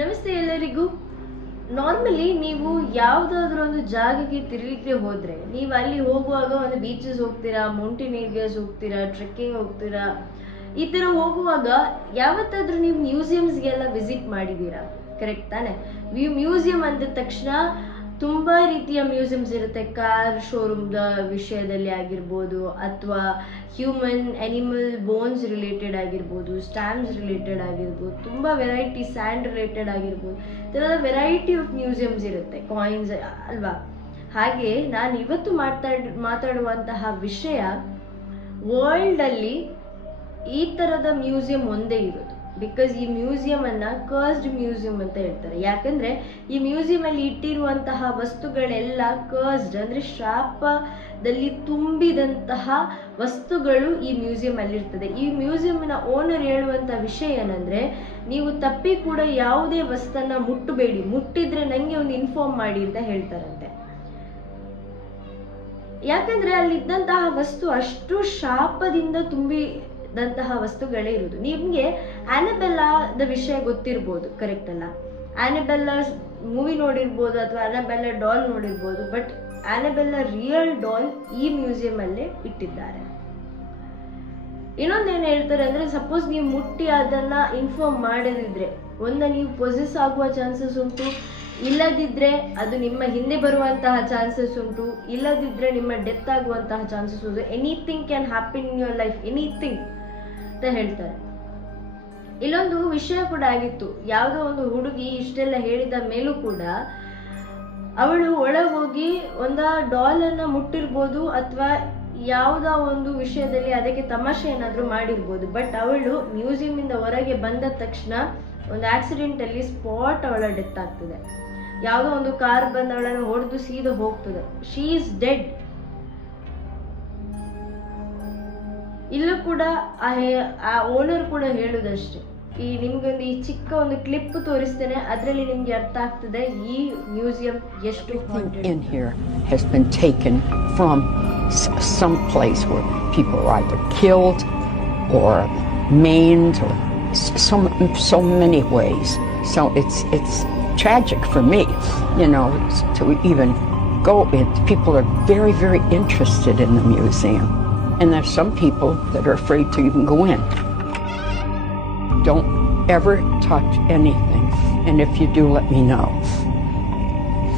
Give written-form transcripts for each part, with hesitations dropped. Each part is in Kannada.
ನಮಸ್ತೆ ಎಲ್ಲರಿಗೂ. ನಾರ್ಮಲಿ ನೀವು ಯಾವುದಾದ್ರೂ ಒಂದು ಜಾಗಕ್ಕೆ ತಿರುಗಲಿಕ್ಕೆ ಹೋದ್ರೆ ನೀವು ಅಲ್ಲಿ ಹೋಗುವಾಗ ಒಂದು ಬೀಚಸ್ ಹೋಗ್ತೀರಾ, ಮೌಂಟೇನ್ ಏರಿಯಾಸ್ ಹೋಗ್ತೀರಾ, ಟ್ರೆಕ್ಕಿಂಗ್ ಹೋಗ್ತೀರಾ. ಈ ಥರ ಹೋಗುವಾಗ ಯಾವತ್ತಾದ್ರೂ ನೀವು ಮ್ಯೂಸಿಯಮ್ಸ್ಗೆಲ್ಲ ವಿಸಿಟ್ ಮಾಡಿದ್ದೀರಾ? ಕರೆಕ್ಟ್ ತಾನೆ? ಮ್ಯೂಸಿಯಂ ಅಂದ ತಕ್ಷಣ ತುಂಬ ರೀತಿಯ ಮ್ಯೂಸಿಯಮ್ಸ್ ಇರುತ್ತೆ. ಕಾರ್ ಶೋರೂಮ್ದ ವಿಷಯದಲ್ಲಿ ಆಗಿರ್ಬೋದು, ಅಥವಾ ಹ್ಯೂಮನ್ ಅನಿಮಲ್ ಬೋನ್ಸ್ ರಿಲೇಟೆಡ್ ಆಗಿರ್ಬೋದು, ಸ್ಟ್ಯಾಂಪ್ಸ್ ರಿಲೇಟೆಡ್ ಆಗಿರ್ಬೋದು, ತುಂಬ ವೆರೈಟಿ ಸ್ಯಾಂಡ್ ರಿಲೇಟೆಡ್ ಆಗಿರ್ಬೋದು, ಈ ಥರದ ವೆರೈಟಿ ಆಫ್ ಮ್ಯೂಸಿಯಮ್ಸ್ ಇರುತ್ತೆ, ಕಾಯಿನ್ಸ್ ಅಲ್ವಾ. ಹಾಗೆ ನಾನು ಇವತ್ತು ಮಾತಾಡುವಂತಹ ವಿಷಯ, ವರ್ಲ್ಡಲ್ಲಿ ಈ ಥರದ ಮ್ಯೂಸಿಯಂ ಒಂದೇ ಇರೋದು. ಬಿಕಾಸ್ ಈ ಮ್ಯೂಸಿಯಂ ಅನ್ನ ಕರ್ಸ್ಡ್ ಮ್ಯೂಸಿಯಂ ಅಂತ ಹೇಳ್ತಾರೆ. ಯಾಕಂದ್ರೆ ಈ ಮ್ಯೂಸಿಯಂ ಅಲ್ಲಿ ಇಟ್ಟಿರುವಂತಹ ವಸ್ತುಗಳೆಲ್ಲ ಕರ್ಸ್ಡ್, ಅಂದ್ರೆ ಶಾಪದಲ್ಲಿ ತುಂಬಿದಂತಹ ವಸ್ತುಗಳು ಈ ಮ್ಯೂಸಿಯಂ ಅಲ್ಲಿ ಇರ್ತದೆ. ಈ ಮ್ಯೂಸಿಯಂನ ಓನರ್ ಹೇಳುವಂತ ವಿಷಯ ಏನಂದ್ರೆ, ನೀವು ತಪ್ಪಿ ಕೂಡ ಯಾವುದೇ ವಸ್ತನ್ನ ಮುಟ್ಟಬೇಡಿ, ಮುಟ್ಟಿದ್ರೆ ನಂಗೆ ಒಂದು ಇನ್ಫಾರ್ಮ್ ಮಾಡಿ ಅಂತ ಹೇಳ್ತಾರಂತೆ. ಯಾಕಂದ್ರೆ ಅಲ್ಲಿದ್ದಂತಹ ವಸ್ತು ಅಷ್ಟು ಶಾಪದಿಂದ ತುಂಬಿದಂತಹ ವಸ್ತುಗಳೇ ಇರುವುದು. ನಿಮ್ಗೆ ಆನಬೆಲ್ಲಾದ ವಿಷಯ ಗೊತ್ತಿರ್ಬೋದು, ಕರೆಕ್ಟ್ ಅಲ್ಲ? ಆನಬೆಲ್ಲಾ ಮೂವಿ ನೋಡಿರ್ಬೋದು ಅಥವಾ ಆನಬೆಲ್ಲಾ ಡಾಲ್ ನೋಡಿರ್ಬೋದು. ಬಟ್ ಆನಬೆಲ್ಲಾ ರಿಯಲ್ ಡಾಲ್ ಈ ಮ್ಯೂಸಿಯಂ ಅಲ್ಲೇ ಇಟ್ಟಿದ್ದಾರೆ. ಇನ್ನೊಂದೇನು ಹೇಳ್ತಾರೆ ಅಂದ್ರೆ, ಸಪೋಸ್ ನೀವು ಮುಟ್ಟಿ ಅದನ್ನ ಇನ್ಫಾರ್ಮ್ ಮಾಡದಿದ್ರೆ ನೀವು ಪೊಸೆಸ್ ಆಗುವ ಚಾನ್ಸಸ್ ಉಂಟು, ಇಲ್ಲದಿದ್ರೆ ಅದು ನಿಮ್ಮ ಹಿಂದೆ ಬರುವಂತಹ ಚಾನ್ಸಸ್ ಉಂಟು, ಇಲ್ಲದಿದ್ರೆ ನಿಮ್ಮ ಡೆತ್ ಆಗುವಂತಹ ಚಾನ್ಸಸ್ ಉಂಟು. Anything can happen in your life, anything ಅಂತ ಹೇಳ್ತಾರೆ. ಇಲ್ಲೊಂದು ವಿಷಯ ಕೂಡ ಆಗಿತ್ತು. ಯಾವುದೋ ಒಂದು ಹುಡುಗಿ ಇಷ್ಟೆಲ್ಲ ಹೇಳಿದ ಮೇಲೂ ಕೂಡ ಅವಳು ಒಳಗೋಗಿ ಡಾಲ್ ಅನ್ನ ಮುಟ್ಟಿರ್ಬೋದು, ಅಥವಾ ಯಾವುದೋ ಒಂದು ವಿಷಯದಲ್ಲಿ ಅದಕ್ಕೆ ತಮಾಷೆ ಏನಾದ್ರೂ ಮಾಡಿರ್ಬೋದು. ಬಟ್ ಅವಳು ಮ್ಯೂಸಿಯಂ ಇಂದ ಹೊರಗೆ ಬಂದ ತಕ್ಷಣ ಒಂದು ಆಕ್ಸಿಡೆಂಟ್ ಅಲ್ಲಿ ಸ್ಪಾಟ್ ಅವಳ ಡೆತ್ ಆಗ್ತದೆ. ಯಾವುದೋ ಒಂದು ಕಾರ್ ಬಂದು ಅವಳನ್ನು ಹೊಡೆದು ಸೀದಾ ಹೋಗ್ತದೆ. She is dead. ಇಲ್ಲೂ ಕೂಡ ಆ ಓನರ್ ಕೂಡ ಹೇಳುದಷ್ಟೇ. ನಿಮ್ಗೊಂದು ಈ ಚಿಕ್ಕ ಒಂದು ಕ್ಲಿಪ್ ತೋರಿಸ್ತೇನೆ, ಅದರಲ್ಲಿ ನಿಮ್ಗೆ ಅರ್ಥ ಆಗ್ತದೆ ಈ ಮ್ಯೂಸಿಯಂ ಎಷ್ಟು in here has been taken from some place where people are either killed or maimed or so many ways. So it's tragic for me, to even go in. People are very, very interested in the museum, and there's some people that are afraid to even go in. Don't ever touch anything, and if you do, let me know.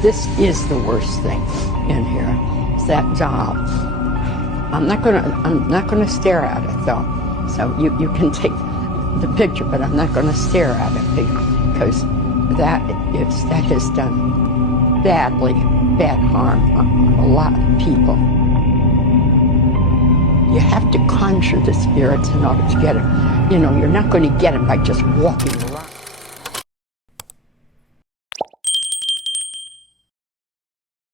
This is the worst thing in here. It's that doll. I'm not gonna stare at it though. So you can take the picture, but I'm not gonna stare at it because that has done bad harm on a lot of people. You have to conjure the spirits in order to get them. You're not going to get them by just walking around.